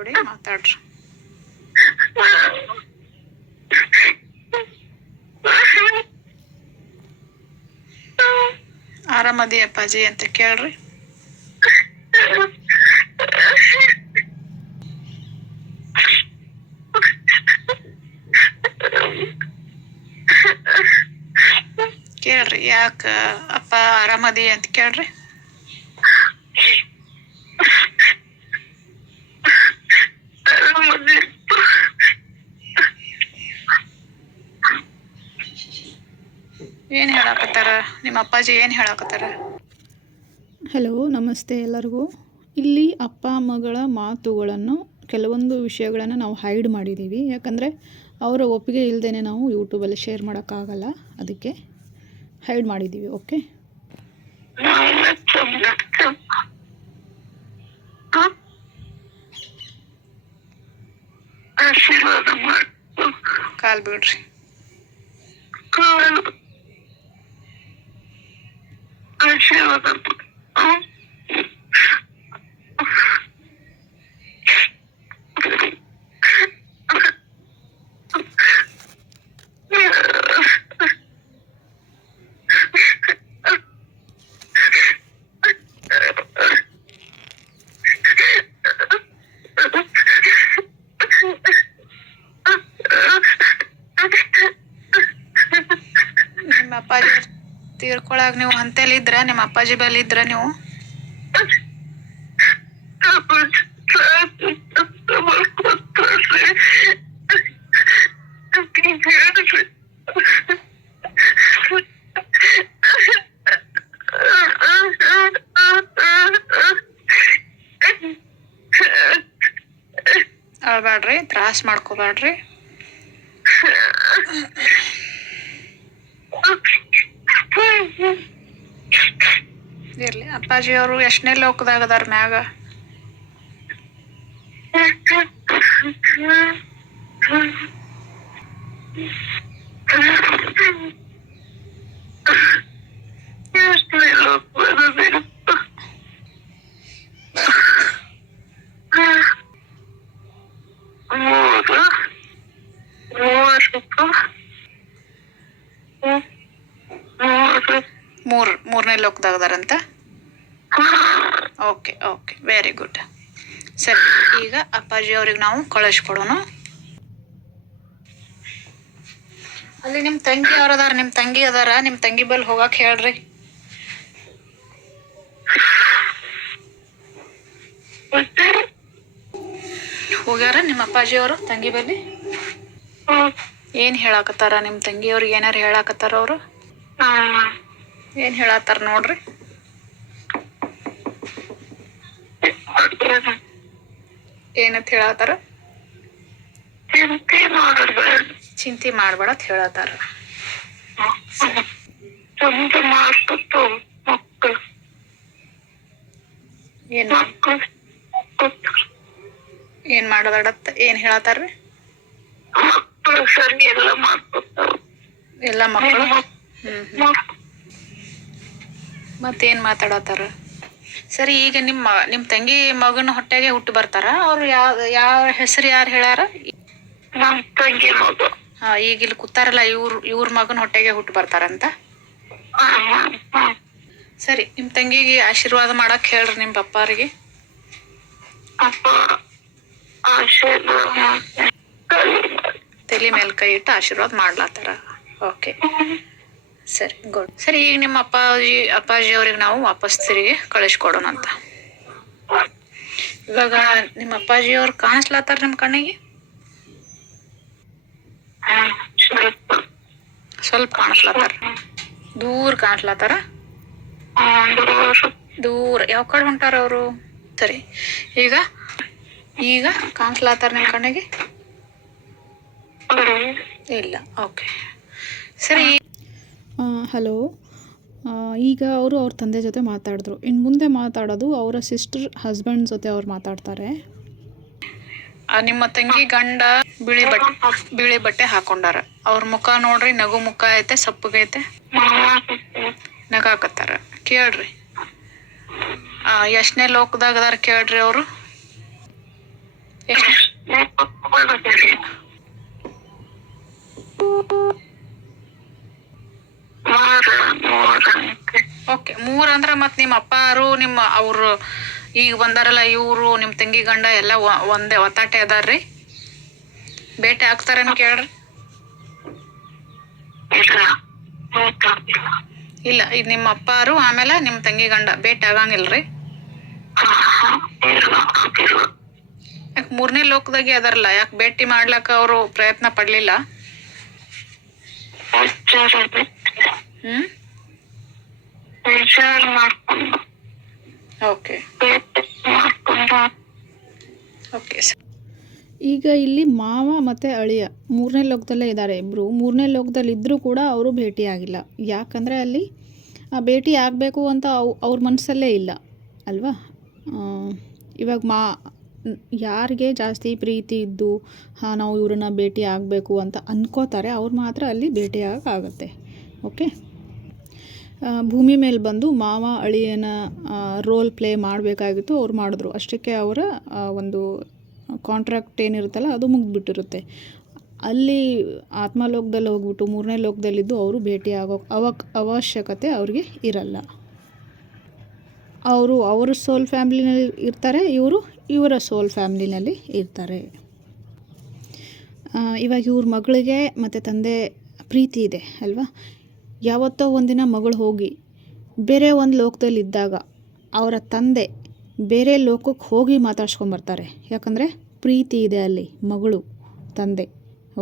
ಜೋಡಿ ಮಾತಾಡ್ರಿ. ಆರಾಮದಿ ಅಪ್ಪಾಜಿ ಅಂತ ಕೇಳ್ರಿ. ಕೇಳ್ರಿ, ಯಾಕ ಅಪ್ಪ ಆರಾಮದಿ ಅಂತ ಕೇಳ್ರಿ. ಏನ್ ಹೇಳಾಕತ್ತಾರ ನಿಮ್ಮ ಅಪ್ಪಾಜಿ? ಏನ್ ಹೇಳಾಕತ್ತಾರ? ಹಲೋ, ನಮಸ್ತೆ ಎಲ್ಲರಿಗೂ. ಇಲ್ಲಿ ಅಪ್ಪ ಮಗಳ ಮಾತುಗಳನ್ನು, ಕೆಲವೊಂದು ವಿಷಯಗಳನ್ನು ನಾವು ಹೈಡ್ ಮಾಡಿದ್ದೀವಿ. ಯಾಕಂದರೆ ಅವರ ಒಪ್ಪಿಗೆ ಇಲ್ಲದೇ ನಾವು ಯೂಟ್ಯೂಬಲ್ಲಿ ಶೇರ್ ಮಾಡೋಕ್ಕಾಗಲ್ಲ, ಅದಕ್ಕೆ ಹೈಡ್ ಮಾಡಿದ್ದೀವಿ. ಓಕೆ, ಕಾಲ್ ಬಿಡ್ರಿ. ನಿಮ್ಮ ಅಪ್ಪಾಜಿ ತೀರ್ಕೊಳಾಗ ನೀವು ಅಂತೇಲಿ ಇದ್ರ? ನಿಮ್ಮ ಅಪ್ಪಾಜಿ ಬಲ್ಲಿ ಇದ್ರ ನೀವು? ಅಳ್ಬೇಡ್ರಿ, ತ್ರಾಸ ಮಾಡ್ಕೋಬೇಡ್ರಿ. ಇರ್ಲಿ. ಅಪ್ಪಾಜಿ ಅವರು ಎಷ್ಟನೇ ಲೋಕದಾಗ ಅದಾರ ಮ್ಯಾಗ? ಮೂರನೇ ಲೋಕದಾಗ ಅದಾರಂತ? Okay okay, very good. ಸರಿ, ಈಗ ಅಪ್ಪಾಜಿ ಅವ್ರಿಗೆ ನಾವು ಕಳಿಸ್ಕೊಡೋಣ. ಅಲ್ಲಿ ನಿಮ್ಮ ತಂಗಿ ಅವ್ರು ಅದಾರ, ನಿಮ್ಮ ತಂಗಿ ಅದಾರ, ನಿಮ್ಮ ತಂಗಿ ಬಲ್ಲಿ ಹೋಗಕ್ಕೆ ಹೇಳ್ರಿ. ಹೋಗ್ಯಾರ ನಿಮ್ಮ ಅಪ್ಪಾಜಿ ಅವರು ತಂಗಿ ಬಲ್ಲಿ? ಏನ್ ಹೇಳಾಕತ್ತಾರ ನಿಮ್ಮ ತಂಗಿಯವ್ರಿಗೆ? ಏನಾರು ಹೇಳಾಕತ್ತಾರ ಅವರು? ಏನ್ ಹೇಳತ್ತಾರ ನೋಡ್ರಿ. ಏನಂತ ಹೇಳತ್ತಾರ? ಚಿಂತೆ ಮಾಡ್ಬೇಡ ಅಂತ ಹೇಳತ್ತಾರ. ಏನ್ ಮಾಡೋದಡತ್ತ? ಏನ್ ಹೇಳತ್ತಾರ್ರಿ? ಎಲ್ಲ ಮಕ್ಕಳು ಮತ್ತೇನ್ ಮಾತಾಡತ್ತಾರ? ಸರಿ, ಈಗ ನಿಮ್ಮ ತಂಗಿ ಮಗನ ಹೊಟ್ಟೆಗೆ ಹುಟ್ಟು ಬರ್ತಾರ ಅವ್ರು? ಯಾವ ಹೆಸರು ಯಾರು ಹೇಳ್ಯಾರ? ನಮ್ ತಂಗಿ ಮಗ. ಈಗ ಇಲ್ಲಿ ಕೂತಾರಲ್ಲ, ಇವ್ರ ಮಗನ ಹೊಟ್ಟೆಗೆ ಹುಟ್ಟು ಬರ್ತಾರಂತ? ಸರಿ, ನಿಮ್ಮ ತಂಗಿಗೆ ಆಶೀರ್ವಾದ ಮಾಡಕ್ ಹೇಳ್ರಿ ನಿಮ್ಮ ಪಪ್ಪಾರಿಗೆ. ತಲೆ ಮೇಲೆ ಕೈ ಇಟ್ಟು ಆಶೀರ್ವಾದ ಮಾಡ್ಲಾತಾರ. ಓಕೆ, ಸರಿ, ಗುಡ್. ಸರಿ, ಈಗ ನಿಮ್ಮ ಅಪ್ಪಾಜಿ ಅವ್ರಿಗೆ ನಾವು ವಾಪಸ್ ತಿರುಗಿ ಕಳಿಸ್ಕೊಡೋಣ ಅಂತ. ಇವಾಗ ನಿಮ್ಮ ಅಪ್ಪಾಜಿ ಅವ್ರು ಕಾಣಿಸ್ಲಾತಾರ ನಿಮ್ಮ ಕಣ್ಣಿಗೆ? ಸ್ವಲ್ಪ ಕಾಣಿಸ್ಲಾತಾರ? ದೂರ ಕಾಣಿಸ್ಲಾತಾರ? ದೂರ. ಯಾವ ಕಡೆ ಹೊಂಟಾರ ಅವರು? ಸರಿ, ಈಗ ಕಾಣಿಸ್ಲಾತಾರ ನಿಮ್ಮ ಕಣ್ಣಿಗೆ? ಇಲ್ಲ. ಓಕೆ, ಸರಿ. ಹಲೋ, ಈಗ ಅವರು ಅವ್ರ ತಂದೆ ಜೊತೆ ಮಾತಾಡಿದ್ರು. ಇನ್ನು ಮುಂದೆ ಮಾತಾಡೋದು ಅವರ ಸಿಸ್ಟರ್ ಹಸ್ಬೆಂಡ್ ಜೊತೆ ಅವ್ರು ಮಾತಾಡ್ತಾರೆ. ನಿಮ್ಮ ತಂಗಿ ಗಂಡ ಬಿಳಿ ಬಟ್ಟೆ ಹಾಕೊಂಡಾರ. ಅವ್ರ ಮುಖ ನೋಡ್ರಿ, ನಗು ಮುಖ ಐತೆ, ಸಪ್ಪಗೈತೆ, ನಗಾಕತ್ತಾರ. ಕೇಳ್ರಿ, ಎಷ್ಟನೇ ಲೋಕದಾಗ ಅದಾರ ಕೇಳ್ರಿ ಅವರು. ಎಷ್ಟು ಓಕೆ 3 ಅಂದ್ರೆ ಮತ್ತೆ ನಿಮ್ಮ ಅಪ್ಪಾರು ನಿಮ್ಮ ಅವ್ರು ಈಗ ಬಂದಾರಲ್ಲ ಇವರು ನಿಮ್ಮ ತಂಗಿ ಗಂಡ ಎಲ್ಲ ಒಂದೇ ಒತ್ತಾಟೆ ಅದಾರ್ರಿ? ಭೇಟಿ ಆಗ್ತಾರೇನು ಕೇಳ್ರಿ? ಇಲ್ಲ ಈಗ ನಿಮ್ಮ ಅಪ್ಪಾರು ಆಮೇಲೆ ನಿಮ್ಮ ತಂಗಿ ಗಂಡ ಭೇಟಿ ಆಗಂಗಿಲ್ರಿ? ಯಾಕೆ 3ನೇ ಲೋಕದಾಗೆ ಅದಾರಲ್ಲ, ಯಾಕೆ ಭೇಟಿ ಮಾಡ್ಲಕ್ಕ ಅವರು ಪ್ರಯತ್ನ ಪಡ್ಲಿಲ್ಲ? ಹ್ಮ್ ಓಕೆ ಓಕೆ. ಈಗ ಇಲ್ಲಿ ಮಾವ ಮತ್ತು ಅಳಿಯ 3ನೇ ಲೋಕದಲ್ಲೇ ಇದ್ದಾರೆ ಇಬ್ಬರು. 3ನೇ ಲೋಕದಲ್ಲಿ ಇದ್ದರೂ ಕೂಡ ಅವರು ಭೇಟಿಯಾಗಿಲ್ಲ. ಯಾಕಂದರೆ ಅಲ್ಲಿ ಭೇಟಿ ಆಗಬೇಕು ಅಂತ ಅವ್ರ ಮನಸ್ಸಲ್ಲೇ ಇಲ್ಲ ಅಲ್ವಾ? ಇವಾಗ ಯಾರಿಗೆ ಜಾಸ್ತಿ ಪ್ರೀತಿ ಇದ್ದು ನಾವು ಇವ್ರನ್ನ ಭೇಟಿ ಆಗಬೇಕು ಅಂತ ಅಂದ್ಕೋತಾರೆ ಅವ್ರು ಮಾತ್ರ ಅಲ್ಲಿ ಭೇಟಿಯಾಗಕ್ಕಾಗತ್ತೆ. ಓಕೆ, ಭೂಮಿ ಮೇಲೆ ಬಂದು ಮಾವ ಅಳಿಯನ ರೋಲ್ ಪ್ಲೇ ಮಾಡಬೇಕಾಗಿತ್ತು, ಅವ್ರು ಮಾಡಿದ್ರು. ಅಷ್ಟಕ್ಕೆ ಅವರ ಒಂದು ಕಾಂಟ್ರಾಕ್ಟ್ ಏನಿರುತ್ತಲ್ಲ ಅದು ಮುಗಿದ್ಬಿಟ್ಟಿರುತ್ತೆ. ಅಲ್ಲಿ ಆತ್ಮಲೋಕದಲ್ಲಿ ಹೋಗ್ಬಿಟ್ಟು 3ನೇ ಲೋಕದಲ್ಲಿದ್ದು ಅವರು ಭೇಟಿ ಅವಶ್ಯಕತೆ ಅವ್ರಿಗೆ ಇರಲ್ಲ. ಅವರು ಅವರ ಸೋಲ್ ಫ್ಯಾಮ್ಲಿನಲ್ಲಿ ಇರ್ತಾರೆ, ಇವರು ಇವರ ಸೋಲ್ ಫ್ಯಾಮ್ಲಿನಲ್ಲಿ ಇರ್ತಾರೆ. ಇವಾಗ ಇವ್ರ ಮಗಳಿಗೆ ಮತ್ತು ತಂದೆ ಪ್ರೀತಿ ಇದೆ ಅಲ್ವಾ? ಯಾವತ್ತೋ ಒಂದಿನ ಮಗಳು ಹೋಗಿ ಬೇರೆ ಒಂದು ಲೋಕದಲ್ಲಿದ್ದಾಗ ಅವರ ತಂದೆ ಬೇರೆ ಲೋಕಕ್ಕೆ ಹೋಗಿ ಮಾತಾಡ್ಸ್ಕೊಂಬರ್ತಾರೆ. ಯಾಕಂದರೆ ಪ್ರೀತಿ ಇದೆ ಅಲ್ಲಿ ಮಗಳು ತಂದೆ.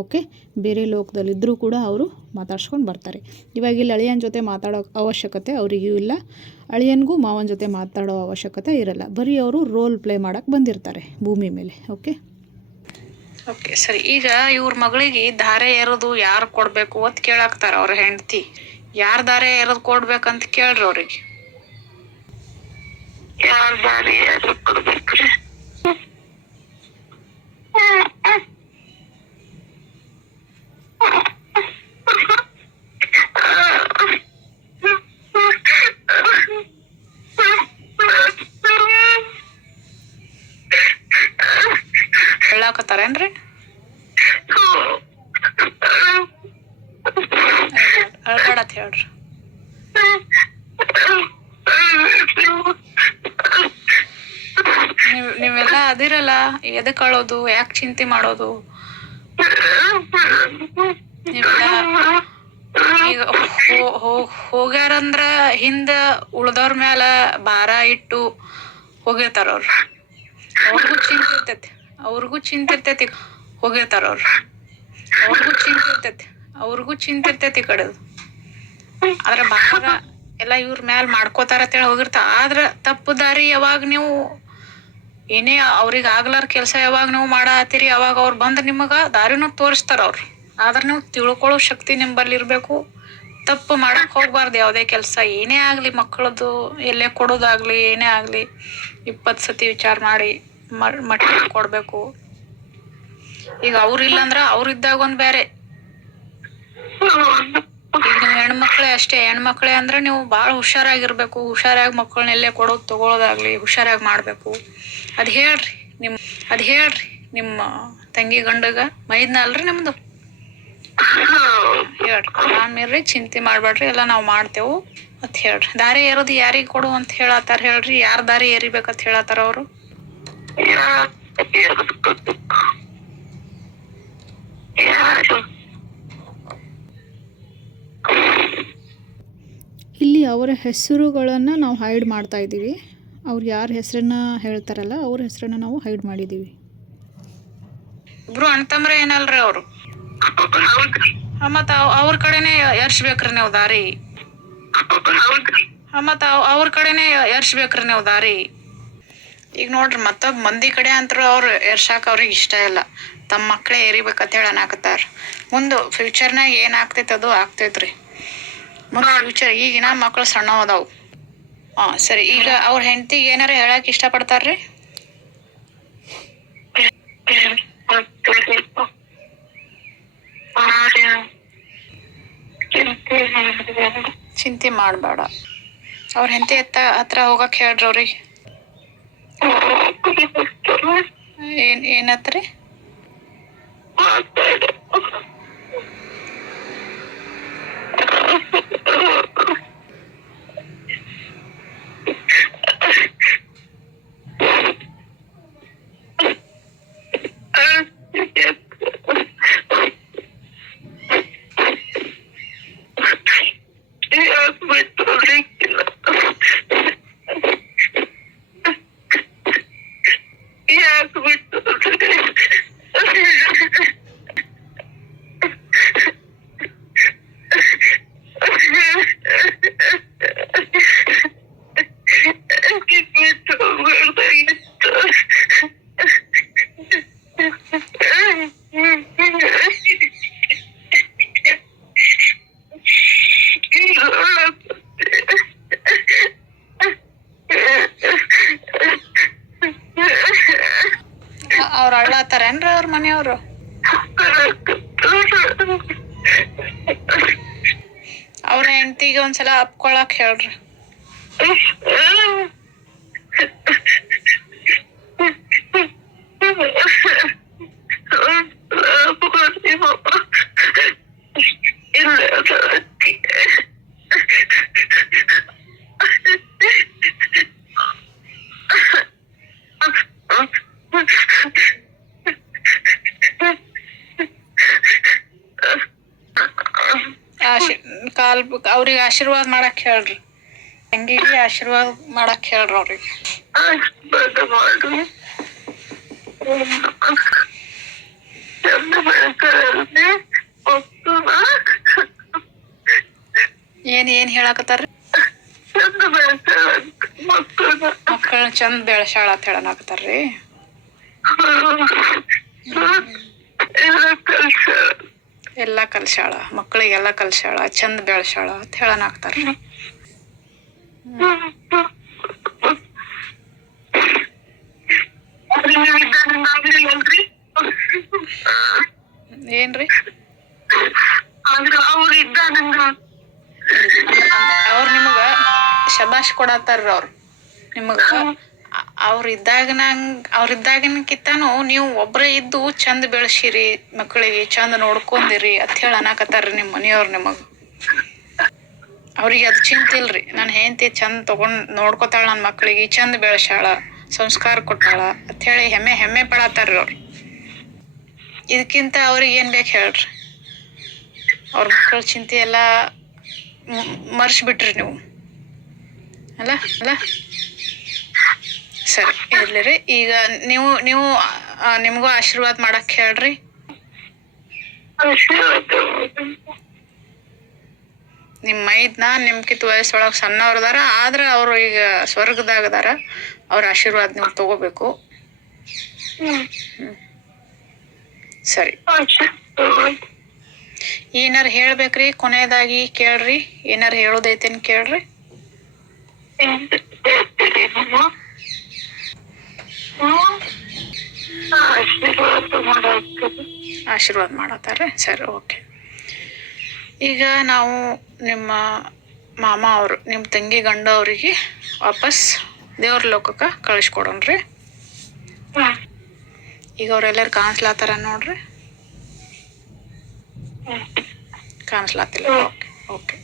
ಓಕೆ, ಬೇರೆ ಲೋಕದಲ್ಲಿದ್ದರೂ ಕೂಡ ಅವರು ಮಾತಾಡ್ಸ್ಕೊಂಡು ಬರ್ತಾರೆ. ಇವಾಗ ಇಲ್ಲಿ ಅಳಿಯನ ಜೊತೆ ಮಾತಾಡೋ ಅವಶ್ಯಕತೆ ಅವರಿಗೂ ಇಲ್ಲ, ಅಳಿಯನಿಗೂ ಮಾವನ ಜೊತೆ ಮಾತಾಡೋ ಅವಶ್ಯಕತೆ ಇರಲ್ಲ. ಬರೀ ಅವರು ರೋಲ್ ಪ್ಲೇ ಮಾಡೋಕ್ಕೆ ಬಂದಿರ್ತಾರೆ ಭೂಮಿ ಮೇಲೆ. ಓಕೆ ಓಕೆ ಸರಿ. ಈಗ ಇವ್ರ ಮಗಳಿಗೆ ಧಾರೆ ಎರೋದು ಯಾರು ಕೊಡಬೇಕು ಅಂತ ಕೇಳಾಕ್ತಾರ ಅವ್ರ ಹೆಂಡತಿ. ಯಾರು ಧಾರೆ ಎರೋದು ಕೊಡ್ಬೇಕಂತ ಕೇಳ್ರಿ ಅವ್ರಿಗೆ. ಯಾರ ದಾರಿ ಯಾರು ಕೊಡ್ಬೇಕ್ರಿ? ಹೇಳಾಕತ್ತಾರೇನ್ರಿ? ಅಳ್ಬೇಡತ್ ಹೇಳ್ರಿ. ನೀವೆಲ್ಲ ಅದಿರಲ್ಲ, ಎದಕ್ ಅಳೋದು, ಯಾಕೆ ಚಿಂತೆ ಮಾಡೋದು? ನೀವೆಲ್ಲ ಈಗ ಹೋಗ್ಯಾರಂದ್ರ ಹಿಂದ ಉಳ್ದವ್ರ ಮ್ಯಾಲ ಭಾರ ಇಟ್ಟು ಹೋಗಿರ್ತಾರ ಅವ್ರು. ಅವ್ರಿಗೂ ಚಿಂತೆ ಇರ್ತೈತಿ ಹೋಗಿರ್ತಾರ ಅವ್ರು. ಅವ್ರಿಗೂ ಚಿಂತೆ ಇರ್ತೈತಿ ಕಡೆದು. ಆದ್ರ ಭಾರ ಎಲ್ಲ ಇವ್ರ ಮ್ಯಾಲ ಮಾಡ್ಕೋತಾರ ಅಂತೇಳಿ ಹೋಗಿರ್ತಾರ. ಆದ್ರ ತಪ್ಪು ದಾರಿ ಯಾವಾಗ ನೀವು ಏನೇ ಅವ್ರಿಗೆ ಆಗ್ಲಾರ ಕೆಲಸ ಯಾವಾಗ ನೀವು ಮಾಡತ್ತೀರಿ ಅವಾಗ ಅವ್ರು ಬಂದು ನಿಮಗೆ ದಾರಿನೂ ತೋರಿಸ್ತಾರ ಅವ್ರು. ಆದ್ರೆ ನೀವು ತಿಳ್ಕೊಳ್ಳೋ ಶಕ್ತಿ ನಿಂಬಲ್ಲಿ ಇರಬೇಕು. ತಪ್ಪು ಮಾಡಕ್ಕೆ ಹೋಗ್ಬಾರ್ದು. ಯಾವುದೇ ಕೆಲಸ ಏನೇ ಆಗಲಿ, ಮಕ್ಕಳದ್ದು ಎಲ್ಲೇ ಕೊಡೋದಾಗ್ಲಿ ಏನೇ ಆಗಲಿ 20 ಸತಿ ವಿಚಾರ ಮಾಡಿ ಮಟ್ಟಿಗೆ ಕೊಡಬೇಕು. ಈಗ ಅವ್ರಿಲ್ಲಂದ್ರೆ ಅವ್ರಿದ್ದಾಗ ಒಂದು ಬೇರೆ. ಈಗ ನೀವು ಹೆಣ್ಮಕ್ಳೇ ಅಷ್ಟೇ, ಹೆಣ್ಮಕ್ಳೇ ಅಂದ್ರೆ ನೀವು ಭಾಳ ಹುಷಾರಾಗಿರ್ಬೇಕು. ಹುಷಾರಾಗಿ ಮಕ್ಕಳನ್ನ ಎಲ್ಲೇ ಕೊಡೋದು ತಗೊಳ್ಳೋದಾಗ್ಲಿ ಹುಷಾರಾಗಿ ಮಾಡಬೇಕು. ಅದು ಹೇಳ್ರಿ ನಿಮ್ಮ ತಂಗಿ ಗಂಡಗ ಮೈದ್ನ ಅಲ್ರಿ ನಿಮ್ದು? ಹೇಳ್ರಿ, ಆಮೇಲೆ ಚಿಂತೆ ಮಾಡ್ಬೇಡ್ರಿ, ಎಲ್ಲ ನಾವು ಮಾಡ್ತೇವು ಅಂತ ಹೇಳ್ರಿ. ದಾರಿ ಏರೋದು ಯಾರಿಗೆ ಕೊಡು ಅಂತ ಹೇಳತ್ತಾರ ಹೇಳ್ರಿ. ಯಾರು ದಾರಿ ಏರಿಬೇಕಂತ ಹೇಳತ್ತಾರ ಅವರು? ಇಲ್ಲಿ ಅವರ ಹೆಸರುಗಳನ್ನು ನಾವು ಹೈಡ್ ಮಾಡ್ತಾ ಇದ್ದೀವಿ. ಅವ್ರು ಯಾರ ಹೆಸರನ್ನ ಹೇಳ್ತಾರಲ್ಲ ಅವ್ರ ಹೆಸರನ್ನ ನಾವು ಹೈಡ್ ಮಾಡಿದ್ದೀವಿ. ಇಬ್ರು ಅಣ್ತಂಬ್ರೆ ಏನಲ್ರಿ ಅವರು? ಮತ್ತ ಅವ್ರ ಕಡೆನೆ ಎರ್ಸ್ಬೇಕ್ರಿ ನೀವು ದಾರಿ. ಮತ್ತ ಅವ್ರ ಕಡೆನೆ ಎರ್ಸ್ಬೇಕ್ರಿ ನೀವು ದಾರಿ. ಈಗ ನೋಡ್ರಿ, ಮತ್ತೊಬ್ಬ ಮಂದಿ ಕಡೆ ಅಂತರೂ ಅವ್ರು ಎರ್ಸಾಕ ಅವ್ರಿಗೆ ಇಷ್ಟ ಇಲ್ಲ. ತಮ್ಮ ಮಕ್ಕಳೇ ಏರಿಬೇಕಂತ ಹೇಳಿ ಅನ್ನಾಕತ್ತಾರ. ಮುಂದೆ ಫ್ಯೂಚರ್ನಾಗ ಏನಾಗ್ತೈತೆ ಅದು ಆಗ್ತೈತ್ರಿ. ಮುಂದೆ ಫ್ಯೂಚರ್ ಈಗಿನ ಮಕ್ಕಳು ಸಣ್ಣ ಅದಾವು. ಸರಿ. ಈಗ ಅವ್ರ ಹೆಂಡತಿಗೆ ಏನಾರ ಹೇಳಕ್ ಇಷ್ಟಪಡ್ತಾರ್ರಿ? ಚಿಂತೆ ಮಾಡಬೇಡ. ಅವ್ರ ಹೆಂಡತಿ ಹತ್ರ ಹೋಗಕ್ ಹೇಳ್ರಿ ಅವ್ರಿಗೆ. ಏನತ್ರಿ? ಮಾತಾಡು. ಯಾಕೆ ಬಿಟ್ಟು ಹೋಗ್ಲಿಕ್ಕಿಲ್ಲ? ಯಾಕೆ ಬಿಟ್ಟು ಹೋಗ್ಲಿ? ಬಿಟ್ಟು ಹೋಗ್ಬಾರ್ದಾಗಿತ್ತು. ಅವ್ರು ಅಳ್ಳತ್ತಾರೇನ್ರಿ ಅವ್ರ ಮನೆಯವರು? ಅವ್ರ ಹೆಂಡತಿಗೆ ಒಂದ್ಸಲ ಅಪ್ಕೊಳಕ್ ಹೇಳ್ರಿ. ಅವ್ರಿಗೆ ಆಶೀರ್ವಾದ ಮಾಡಕ್ ಹೇಳ್ರಿ. ತಂಗಿಗೆ ಆಶೀರ್ವಾದ ಮಾಡಕ್ ಹೇಳ್ರಿ ಅವ್ರಿಗೆ. ಆಶೀರ್ವಾದ ಮಾಡು. ಚಂದ ಬೆಳಕಲ್ಲಿ ಮಕ್ಕಳ ಏನ್ ಹೇಳಕತ್ತಾರ್ರಿ? ಚಂದ ಬೆಳಕಲ್ಲ ಮಕ್ಕಳ ಚಂದ ಬೆಳ್ಸಾಳ ಅಂತ ಹೇಳನಾಕತ್ತಾರ್ರಿ. ಎಲ್ಲಾ ಕಲ್ಸಾಳ, ಮಕ್ಕಳಿಗೆಲ್ಲ ಕಲ್ಸಾಳ, ಚಂದ ಬೆಳ್ಸಾಳ ಅಂತ ಹೇಳನಾಕ್ತಾರ್ರಿ. ಏನ್ರಿ? ಅವ್ರ ನಿಮಗ ಶಬಾಷ್ ಕೊಡತ್ತಾರ್ರಿ. ಅವ್ರು ನಿಮಗ ಅವ್ರಿದ್ದಾಗಿನಕಿತ್ತಾನು ನೀವು ಒಬ್ರೇ ಇದ್ದು ಚಂದ ಬೆಳ್ಸಿರಿ, ಮಕ್ಕಳಿಗೆ ಚಂದ ನೋಡ್ಕೊಂಡಿರಿ ಅಂತ ಹೇಳಿ ಅನ್ನಕತ್ತಾರ್ರಿ ನಿಮ್ ಮನಿಯವ್ರು ನಿಮಗ. ಅವ್ರಿಗೆ ಅದು ಚಿಂತೆ ಇಲ್ರಿ, ನನ್ನ ಹೆಂಡತಿ ಚಂದ ನೋಡ್ಕೊತಾಳ, ನನ್ನ ಮಕ್ಕಳಿಗೆ ಚಂದ ಬೆಳ್ಸಾಳ, ಸಂಸ್ಕಾರ ಕೊಟ್ಟಾಳ ಅಂತ ಹೇಳಿ ಹೆಮ್ಮೆ ಪಡತ್ತಾರ್ರಿ ಅವ್ರು. ಇದಕ್ಕಿಂತ ಅವ್ರಿಗೆ ಏನ್ ಬೇಕು ಹೇಳ್ರಿ? ಅವ್ರ ಮಕ್ಕಳ ಚಿಂತೆ ಎಲ್ಲ ಮರ್ಸ್ಬಿಟ್ರಿ ನೀವು ಅಲ್ಲ. ಸರಿ ಇರ್ಲಿರಿ. ಈಗ ನೀವು ನಿಮಗೂ ಆಶೀರ್ವಾದ ಮಾಡಕ್ ಹೇಳ್ರಿ. ನಿಮ್ ಮೈದ್ನ ನಿಮ್ಕಿತ್ ವಯಸ್ಸೊಳಗ್ ಸಣ್ಣವ್ರದಾರ, ಆದ್ರ ಅವ್ರು ಈಗ ಸ್ವರ್ಗದಾಗದಾರ. ಅವ್ರ ಆಶೀರ್ವಾದ ನೀವು ತಗೋಬೇಕು. ಸರಿ, ಏನಾರ ಹೇಳ್ಬೇಕ್ರಿ? ಕೊನೆಯದಾಗಿ ಕೇಳ್ರಿ, ಏನಾರ ಹೇಳೋದೈತೇನ್ ಕೇಳ್ರಿ. ಆಶೀರ್ವಾದ ಮಾಡತ್ತಾರ. ಸರಿ, ಓಕೆ. ಈಗ ನಾವು ನಿಮ್ಮ ಮಾಮ ಅವರು, ನಿಮ್ಮ ತಂಗಿ ಗಂಡ ಅವರಿಗೆ ವಾಪಸ್ ದೇವ್ರ ಲೋಕಕ್ಕೆ ಕಳಿಸ್ಕೊಡೋಣ್ರಿ. ಈಗ ಅವ್ರೆಲ್ಲರೂ ಕಾಣಿಸ್ಲಾತಾರ ನೋಡ್ರಿ. ಕಾಣಿಸ್ಲಾತಿಲ್ಲ. ಓಕೆ.